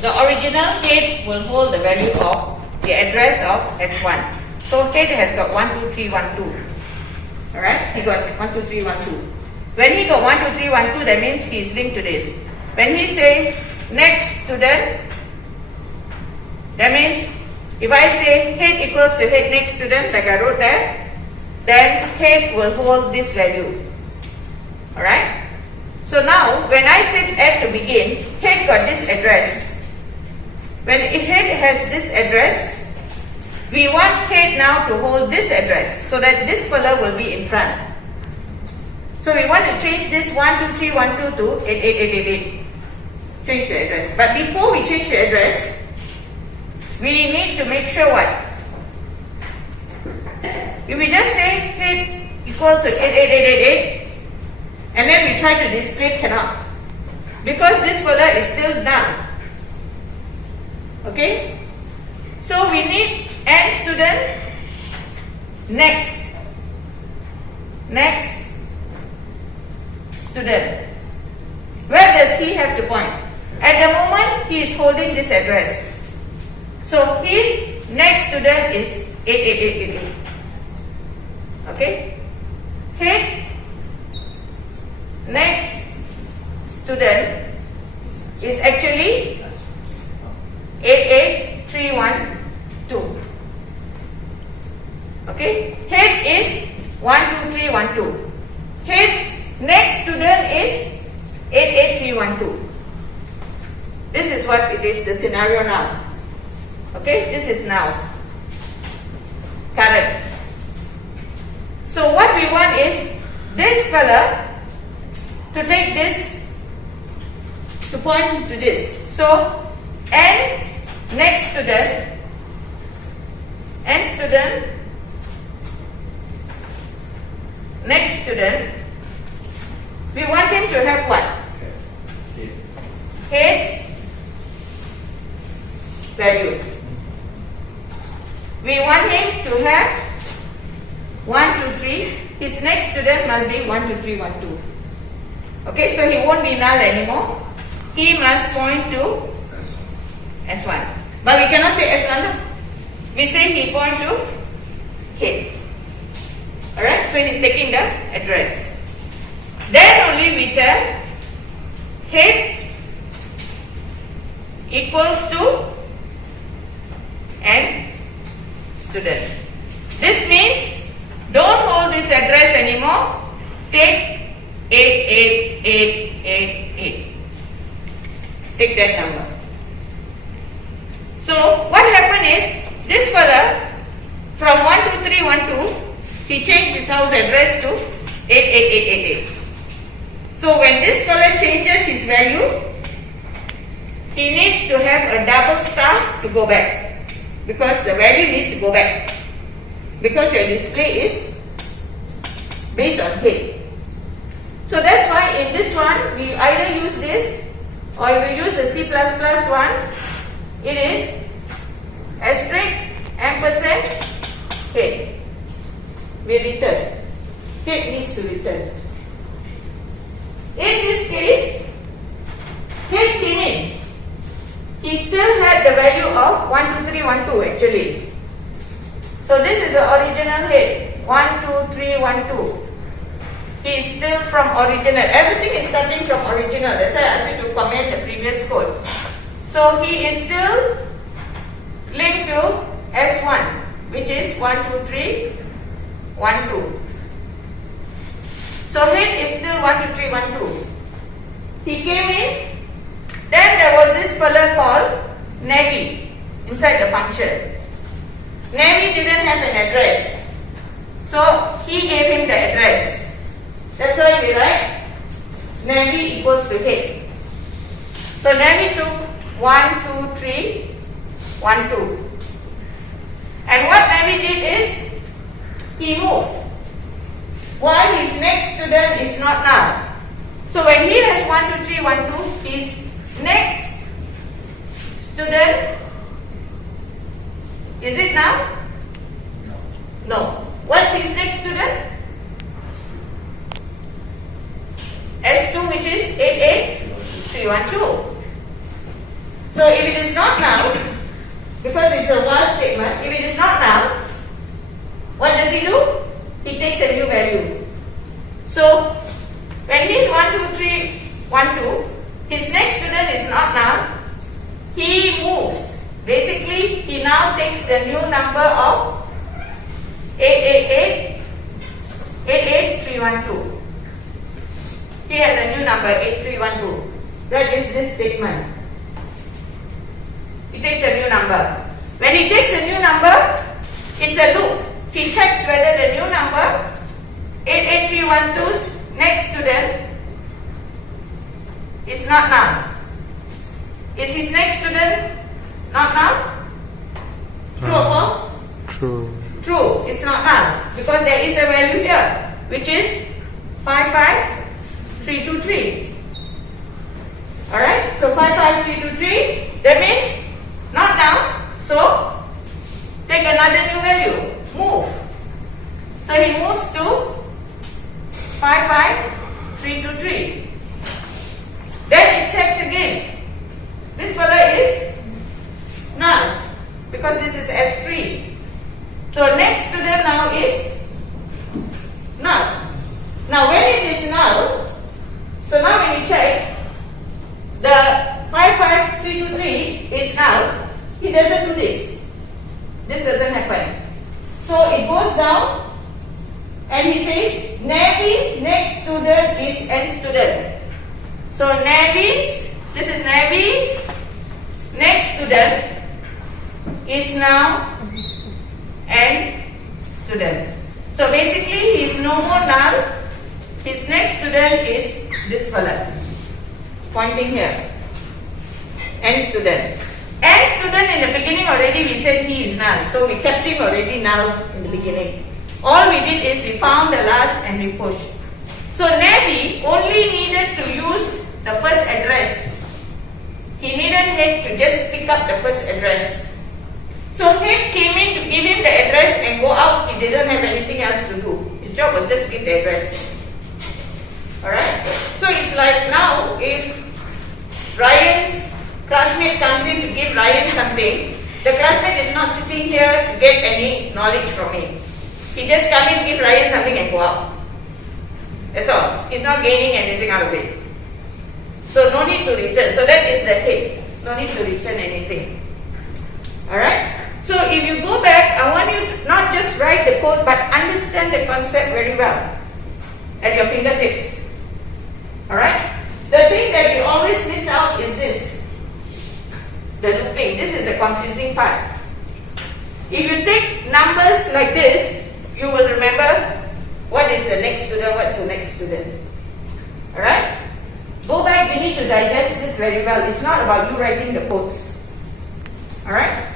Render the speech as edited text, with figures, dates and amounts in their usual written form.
the original head will hold the value of the address of S1. So head has got 12312. Alright, he got 12312. When he got 12312, that means he is linked to this. When he say next student, that means if I say head equals to head next student, like I wrote there, then head will hold this value. Alright? So now, when I set add to begin, head got this address. When head has this address, we want head now to hold this address, so that this fellow will be in front. So we want to change this 12312 to 88888. Change the address. But before we change the address, we need to make sure what? If we just say head equals to 88888, and then we try to display, cannot. Because this fellow is still down. Okay? So we need N student next student. Where does he have to point? At the moment he is holding this address. So his next student is 88888. Okay? His next student is actually 88312. Okay, head is 12312. Head's next student is 88312. This is what it is, the scenario now. Okay, this is now current. So what we want is this fella to take this, to point to this. So N's next student, next student, we want him to have what? Head's value. We want him to have 123. His next student must be 12312. Okay, so he won't be null anymore. He must point to S1. But we cannot say S1. No? We say he point to head. Alright, so he's taking the address. Then only we tell head equals to N student. This means don't hold this address anymore. Take 88888. Take that number. So what happened is, this fella from 12312, he changed his house address to 88888. So when this fella changes his value, he needs to have a double star to go back, because the value needs to go back, because your display is based on head. So that's why in this one we either use this or we use the C++ one. It is asterisk ampersand head. We return. Head needs to return. In this case, head came in. He still had the value of 12312 actually. So this is the original head, 12312. He is still from original. Everything is starting from original. That's why I asked you to comment the previous code. So he is still linked to S1, which is 12312. So head is still 12312. He came in. Then there was this fellow called Navi inside the function. Navi didn't have an address. So he gave him the address. That's why we write Navi equals to head. So Navi took 12312. And what Navi did is, he moved, while his next student is not now. So when he has 12312, his next student, is it now? No. What's his next student? S2, which is 88312. So So if it is not null, because it's a while statement, if it is not null, what does he do? He takes a new value. So when he is 1, 2, 3, 1, 2, his next student is not null, he moves. Basically, he now takes the new number of 88312. He has a new number 8312. That is this statement. He takes a new number. When he takes a new number, it's a loop. He checks whether the new number 88312's next student is not null. Is his next student not null? True or false? True. True. It's not null because there is a value here which is 55323. Alright? So 55323, that means not null. So take another new value. Move. So he moves to 55323. Then it checks again. This fella is null because this is S3. So next student now is null. Now when it is null, so now when you check, the 55323 is null, he doesn't do this. This doesn't happen. So it goes down and he says Navi's next student is N student. So Navi's, this is Navi's next student is now N student. So basically he is no more null. His next student is this fella, pointing here, N student. N student in the beginning already we said he is null. So we kept him already null in the beginning. All we did is we found the last and we pushed. So Navi only needed to use the first address. He needed Head to just pick up the first address. So Head came in to give him the address and go out. He didn't have anything else to do. His job was just give the address. Alright? So it's like now if Ryan's classmate comes in to give Ryan something, the classmate is not sitting here to get any knowledge from him. He just come in, give Ryan something and go out. That's all. He's not gaining anything out of it. So no need to return. So that is the Head. No need to return anything. Alright? So if you go back, I want you to not just write the code but understand the concept very well at your fingertips. Alright? The thing that you always miss out is this. The looping. This is the confusing part. If you take numbers like this, you will remember what is the next student, what's the next student. Alright? Go back, we need to digest this very well. It's not about you writing the codes. Alright?